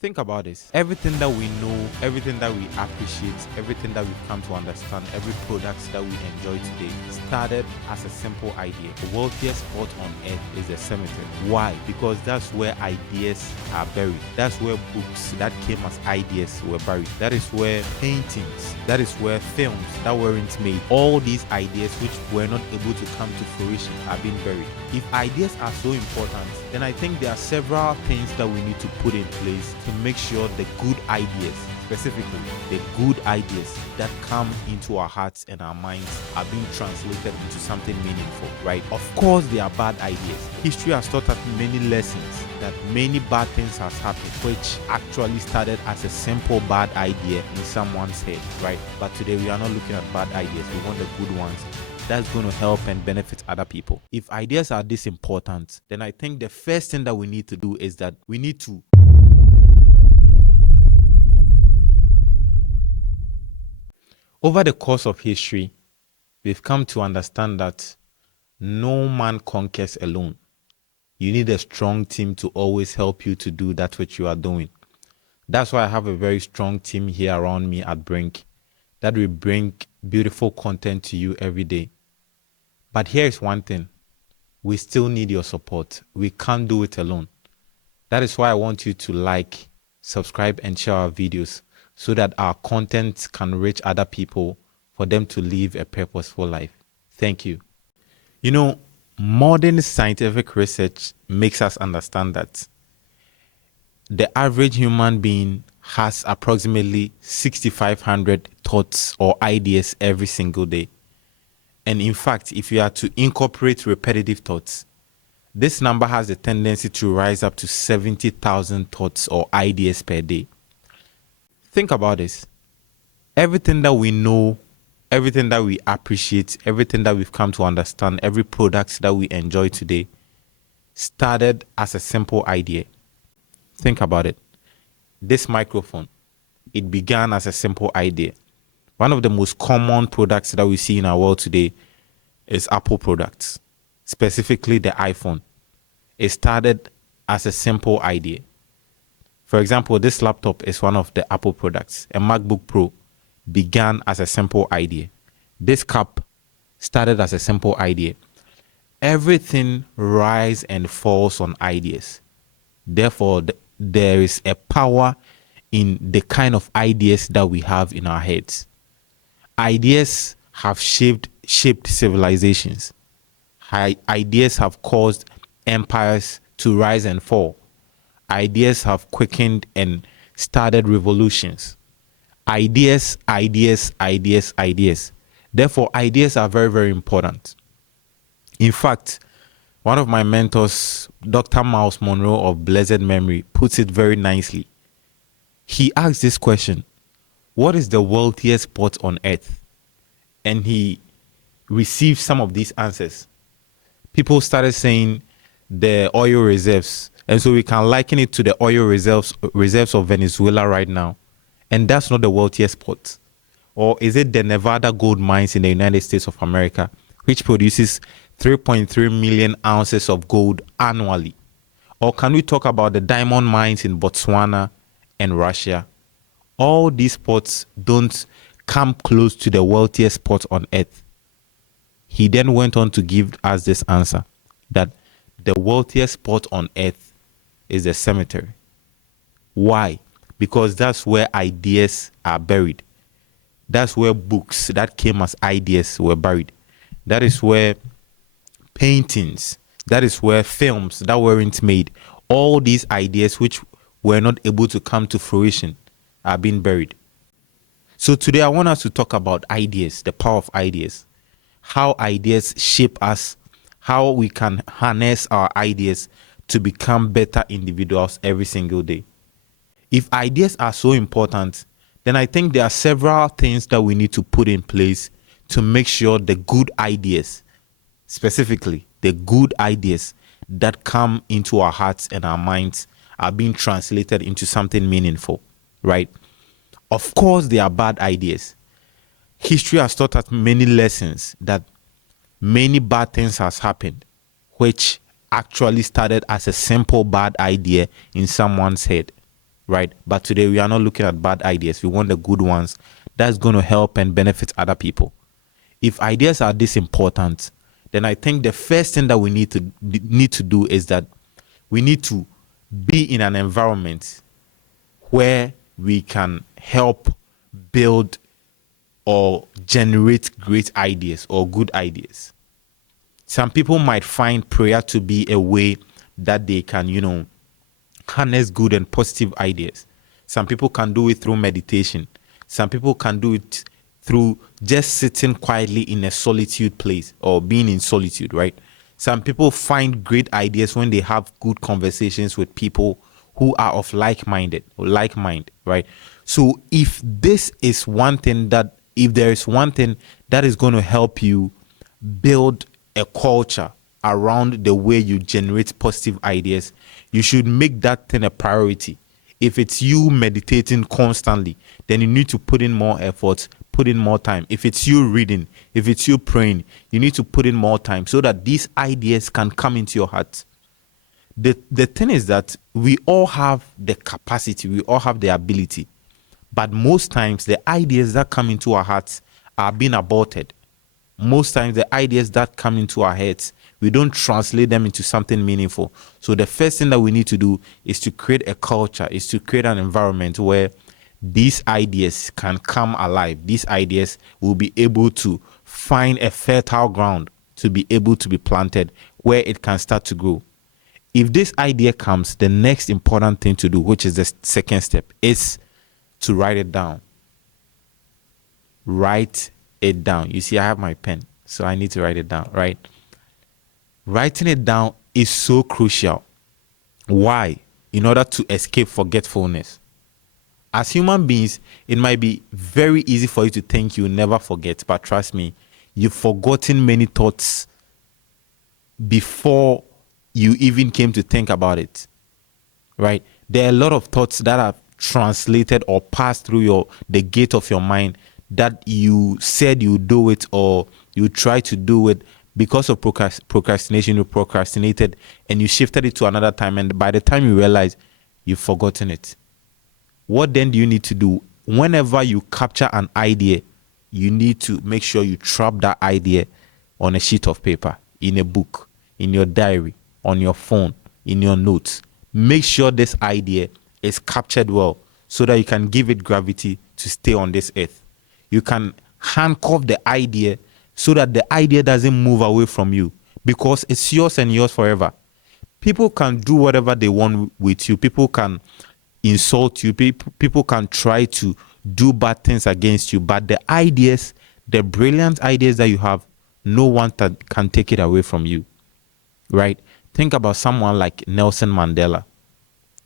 Think about this. Everything that we know, everything that we appreciate, everything that we've come to understand, every product that we enjoy today started as a simple idea. The wealthiest spot on earth is the cemetery. Why? Because that's where ideas are buried. That's where books that came as ideas were buried. That is where paintings, that is where films that weren't made, all these ideas which were not able to come to fruition are being buried. If ideas are so important, then I think there are several things that we need to put in place to make sure the good ideas, specifically the good ideas that come into our hearts and our minds, are being translated into something meaningful, right? Of course, there are bad ideas. History has taught us many lessons that many bad things has happened, which actually started as a simple bad idea in someone's head, right? But today we are not looking at bad ideas. We want the good ones that's going to help and benefit other people. If ideas are this important, then I think the first thing that we need to do is that we need to over the course of history, we've come to understand that no man conquers alone. You need a strong team to always help you to do that which you are doing. That's why I have a very strong team here around me at Brink that will bring beautiful content to you every day. But here is one thing. We still need your support. We can't do it alone. That is why I want you to like, subscribe, and share our videos so that our content can reach other people for them to live a purposeful life. Thank you. You know, modern scientific research makes us understand that the average human being has approximately 6,500 thoughts or ideas every single day. And in fact, if you are to incorporate repetitive thoughts, this number has a tendency to rise up to 70,000 thoughts or ideas per day. Think about this. Everything that we know, everything that we appreciate, everything that we've come to understand, every product that we enjoy today started as a simple idea. Think about it. This microphone, it began as a simple idea. One of the most common products that we see in our world today is Apple products, specifically the iPhone. It started as a simple idea. For example, this laptop is one of the Apple products. A MacBook Pro began as a simple idea. This cup started as a simple idea. Everything rises and falls on ideas. Therefore, there is a power in the kind of ideas that we have in our heads. Ideas have shaped civilizations. Ideas have caused empires to rise and fall. Ideas have quickened and started revolutions. Ideas. Therefore, ideas are very, very important. In fact, one of my mentors, Dr. Myles Munroe of blessed memory, puts it very nicely. He asked this question: what is the wealthiest spot on earth? And he received some of these answers. People started saying the oil reserves. And so we can liken it to the oil reserves of Venezuela right now. And that's not the wealthiest spot. Or is it the Nevada gold mines in the United States of America, which produces 3.3 million ounces of gold annually? Or can we talk about the diamond mines in Botswana and Russia? All these spots don't come close to the wealthiest spot on earth. He then went on to give us this answer, that the wealthiest spot on earth is the cemetery. Why? Because that's where ideas are buried. That's where books that came as ideas were buried. That is where paintings, that is where films that weren't made, all these ideas which were not able to come to fruition are being buried. So today I want us to talk about ideas, the power of ideas, how ideas shape us, how we can harness our ideas to become better individuals every single day. If ideas are so important, then I think there are several things that we need to put in place to make sure the good ideas, specifically the good ideas that come into our hearts and our minds, are being translated into something meaningful, right? Of course, there are bad ideas. History has taught us many lessons that many bad things has happened, which actually started as a simple bad idea in someone's head. right? But today we are not looking at bad ideas. We want the good ones that's going to help and benefit other people. If ideas are this important, then I think the first thing that we need to do is that we need to be in an environment where we can help build or generate great ideas or good ideas. Some people might find prayer to be a way that they can, harness good and positive ideas. Some people can do it through meditation. Some people can do it through just sitting quietly in a solitude place or being in solitude, right? Some people find great ideas when they have good conversations with people who are of like mind, right? So if there is one thing that is going to help you build a culture around the way you generate positive ideas, you should make that thing a priority. If it's you meditating constantly, then you need to put in more effort, put in more time. If it's you reading, if it's you praying, you need to put in more time so that these ideas can come into your heart. The thing is that we all have the capacity, we all have the ability, but most times the ideas that come into our hearts are being aborted. Most times the ideas that come into our heads, we don't translate them into something meaningful. So the first thing that we need to do is to create a culture, is to create an environment where these ideas can come alive. These ideas will be able to find a fertile ground to be able to be planted where it can start to grow. If this idea comes, the next important thing to do, which is the second step, is to write it down. Write it down. You see, I have my pen, so I need to write it down, right? Writing it down is so crucial. Why? In order to escape forgetfulness. As human beings, it might be very easy for you to think you'll never forget, but trust me, you've forgotten many thoughts before you even came to think about it, right? There are a lot of thoughts that have translated or passed through the gate of your mind that you said you do it or you try to do it because of procrastination. You procrastinated and you shifted it to another time, and by the time you realize, you've forgotten it. What then do you need to do? Whenever you capture an idea, you need to make sure you trap that idea on a sheet of paper, in a book, in your diary, on your phone, in your notes. Make sure this idea is captured well so that you can give it gravity to stay on this earth. You can handcuff the idea so that the idea doesn't move away from you, because it's yours and yours forever. People can do whatever they want with you. People can insult you. People can try to do bad things against you. But the ideas, the brilliant ideas that you have, no one can take it away from you, right? Think about someone like Nelson Mandela.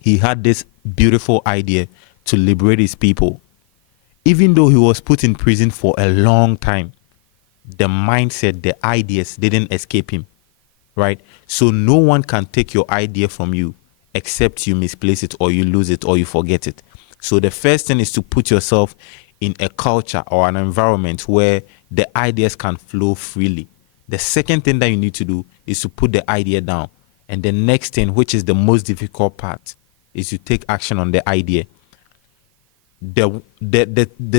He had this beautiful idea to liberate his people. Even though he was put in prison for a long time, the mindset, the ideas didn't escape him, right? So no one can take your idea from you except you misplace it or you lose it or you forget it. So the first thing is to put yourself in a culture or an environment where the ideas can flow freely. The second thing that you need to do is to put the idea down. And the next thing, which is the most difficult part, is to take action on the idea. The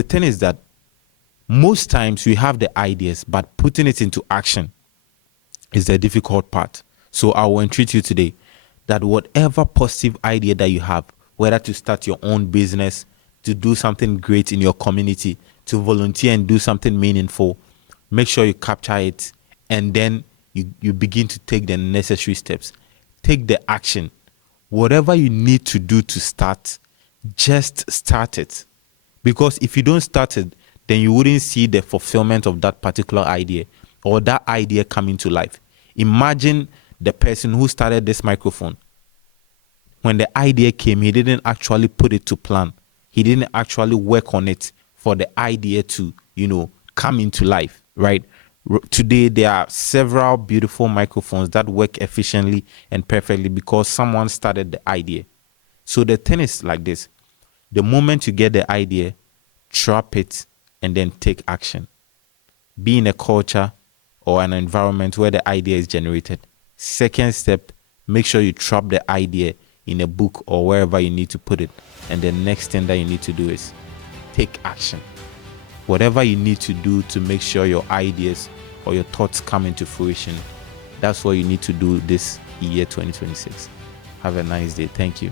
thing is that most times we have the ideas, but putting it into action is the difficult part. So I will entreat you today that whatever positive idea that you have, whether to start your own business, to do something great in your community, to volunteer and do something meaningful, make sure you capture it, and then you begin to take the necessary steps. Take the action. Whatever you need to do to start, just start it. Because if you don't start it, then you wouldn't see the fulfillment of that particular idea or that idea coming to life. Imagine the person who started this microphone. When the idea came, he didn't actually put it to plan. He didn't actually work on it for the idea to, come into life, right? Today, there are several beautiful microphones that work efficiently and perfectly because someone started the idea. So the thing is like this. The moment you get the idea, trap it and then take action. Be in a culture or an environment where the idea is generated. Second step, make sure you trap the idea in a book or wherever you need to put it. And the next thing that you need to do is take action. Whatever you need to do to make sure your ideas or your thoughts come into fruition, that's what you need to do this year 2026. Have a nice day. Thank you.